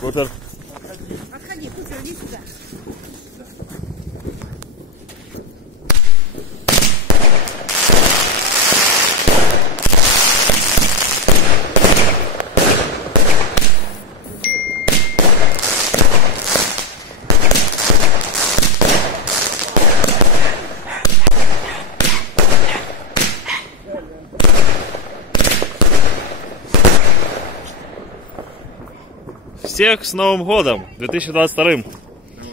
Купер. Отходи, Купер, иди сюда. Всех с Новым годом 2022!